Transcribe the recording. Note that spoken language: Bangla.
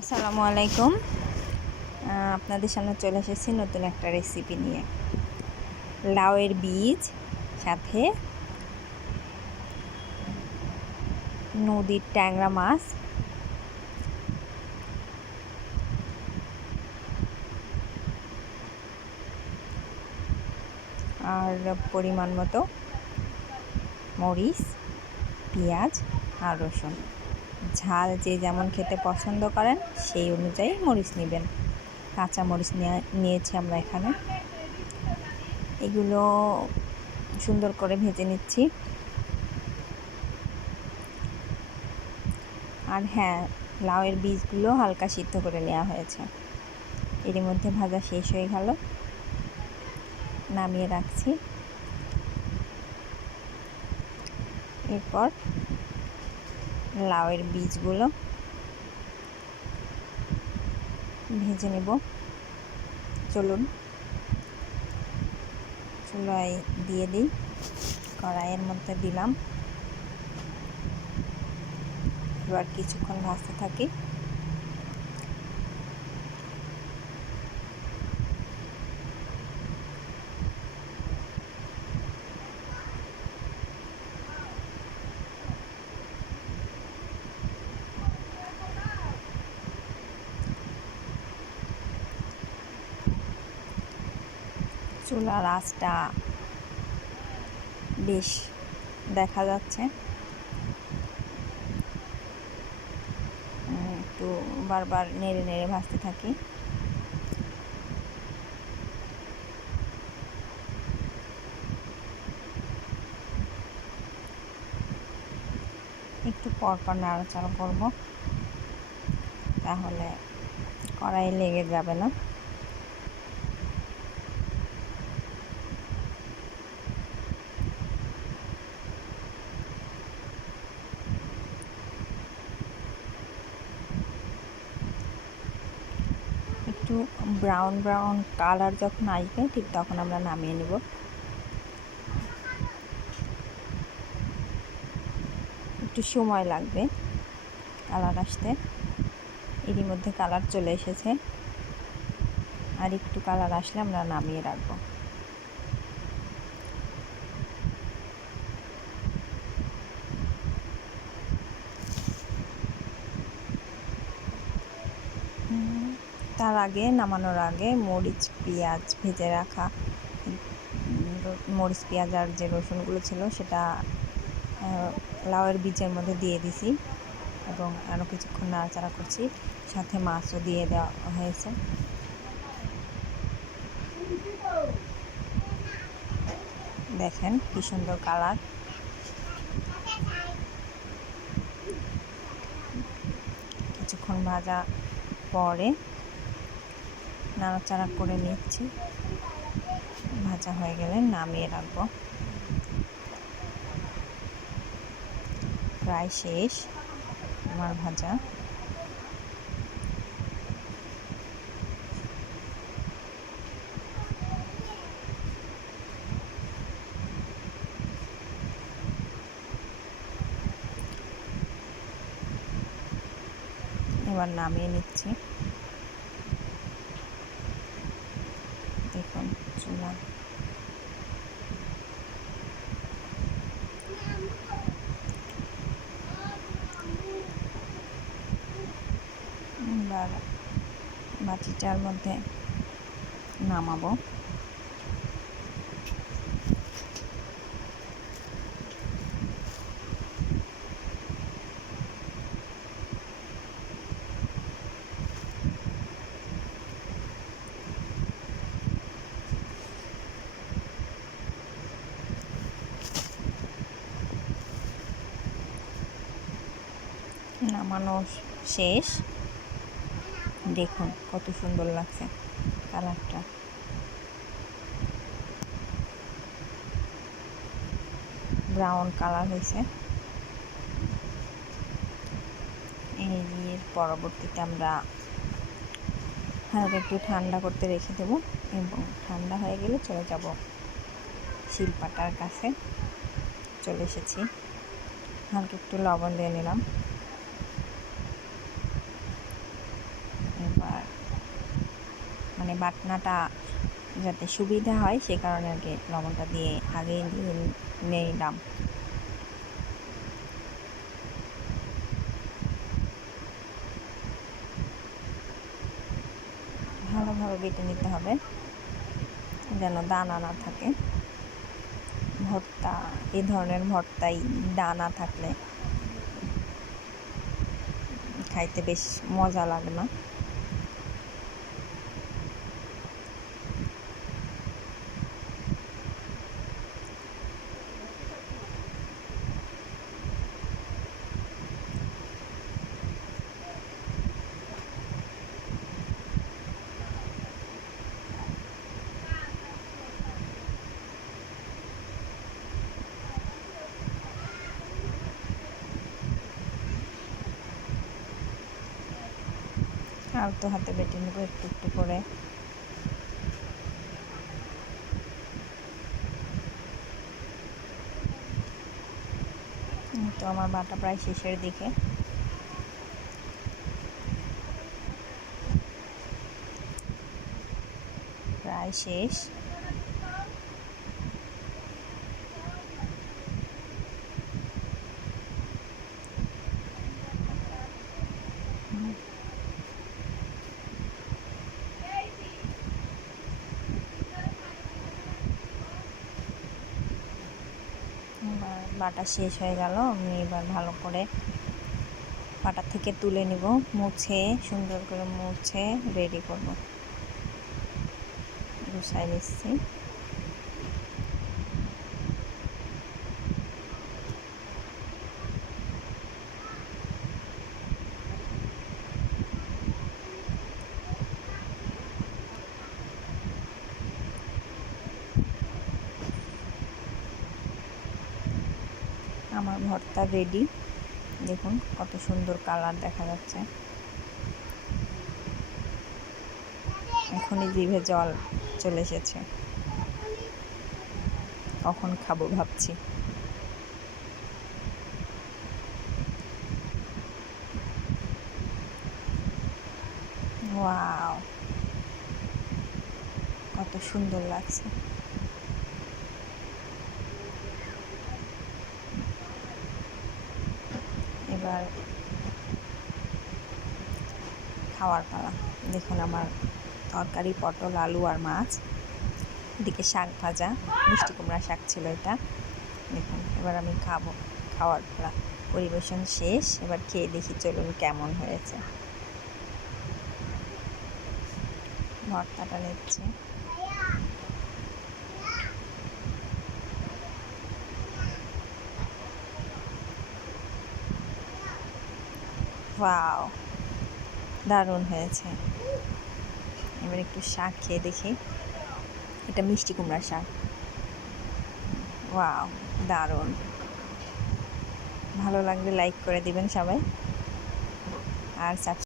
আসসালামু আলাইকুম। আপনাদের সামনে চলে এসেছি নতুন একটা রেসিপি নিয়ে। লাউয়ের বীজ সাথে নদীর ট্যাংরা মাছ, আর পরিমাণ মতো মরিচ, পেঁয়াজ আর রসুন। ঝাল যে যেমন খেতে পছন্দ করেন সেই অনুযায়ী মরিচ নেবেন। কাঁচা মরিচ নিয়েছি আমরা এখানে। এগুলো সুন্দর করে ভেজে নিচ্ছি। আর হ্যাঁ, লাউয়ের বীজগুলো হালকা সিদ্ধ করে নেওয়া হয়েছে। এর মধ্যে ভাজা শেষ হয়ে গেল, নামিয়ে রাখছি। এরপর লাউয়ের বীজগুলো ভেজে নেব। চলুন চুলায় দিয়ে দিই। কড়াইয়ের মধ্যে দিলাম। এবার কিছুক্ষণ ভাজতে থাকি। চুলার আঁচটা বেশ দেখা যাচ্ছে। একটু বারবার নেড়ে নেড়ে ভাজতে থাকি। একটু পরপর নাড়াচাড়া করব, তাহলে কড়াই লেগে যাবে না। একটু ব্রাউন ব্রাউন কালার যখন আসবে ঠিক তখন আমরা নামিয়ে নেব। একটু সময় লাগবে কালার আসতে। এরই মধ্যে কালার চলে এসেছে। আর একটু কালার আসলে আমরা নামিয়ে রাখবো। তার আগে, নামানোর আগে মরিচ পেঁয়াজ ভেজে রাখা, মরিচ পেঁয়াজ আর যে রসুনগুলো ছিল সেটা লাউয়ের বীজের মধ্যে দিয়ে দিছি এবং আরও কিছুক্ষণ নাড়াচাড়া করছি। সাথে মাছও দিয়ে দেওয়া হয়েছে। দেখেন কি সুন্দর কালার। কিছুক্ষণ ভাজা পরে নাড়াচাড়া করে নিচ্ছি। ভাজা হয়ে গেলে নামিয়ে রাখবো। প্রায় শেষ আমার ভাজা। এবার নামিয়ে নিচ্ছি। দেখুন চুলা এবার বাটিটার মধ্যে নামাবো। নামানো শেষ। দেখুন কত সুন্দর লাগছে কালারটা। ব্রাউন কালার হয়েছে। এর পরবর্তীতে আমরা হালকা একটু ঠান্ডা করতে রেখে দেব এবং ঠান্ডা হয়ে গেলে চলে যাব শিলপাটার কাছে। চলে এসেছি। হালকা একটু লবণ দিয়ে নিলাম। মানে বাটনাটা যাতে সুবিধা হয় সে কারণে আর কি লবণটা দিয়ে আগেই দিয়ে নিলাম। ভালোভাবে বেটে নিতে হবে যেন দানা না থাকে। ভর্তা, এই ধরনের ভর্তায় দানা থাকলে খাইতে বেশ মজা লাগে না। আলতো হাতে বেটে নেবো একটু একটু করে। তো আমার বাটা প্রায় শেষের দিকে। প্রায় শেষ। বাটা শেষ হয়ে গেল। আমি এবার ভালো করে বাটা থেকে তুলে নিব, মুছে সুন্দর করে মুছে রেডি করব। গুছাই নিচ্ছি। আমার ভর্তা রেডি। দেখুন কত সুন্দর কালার দেখা যাচ্ছে। এখনই জিভে জল চলে এসেছে, কখন খাবো ভাবছি। ওয়াও, কত সুন্দর লাগছে। এবার খাওয়ার পালা। দেখুন আমার তরকারি পটল, আলু আর মাছ, এদিকে শাক ভাজা, মিষ্টি কুমড়া শাক ছিল এটা। দেখুন এবার আমি খাবো। খাওয়ার পালা, পরিবেশন শেষ। এবার খেয়ে দেখি চলুন কেমন হয়েছে। ভর্তাটা নিচ্ছি। ওয়াও, দারুণ হয়েছে। এবার একটু শাক খেয়ে দেখি। এটা মিষ্টি কুমড়ার শাক। ওয়াও, দারুণ। ভালো লাগলে লাইক করে দিবেন সবাই, আর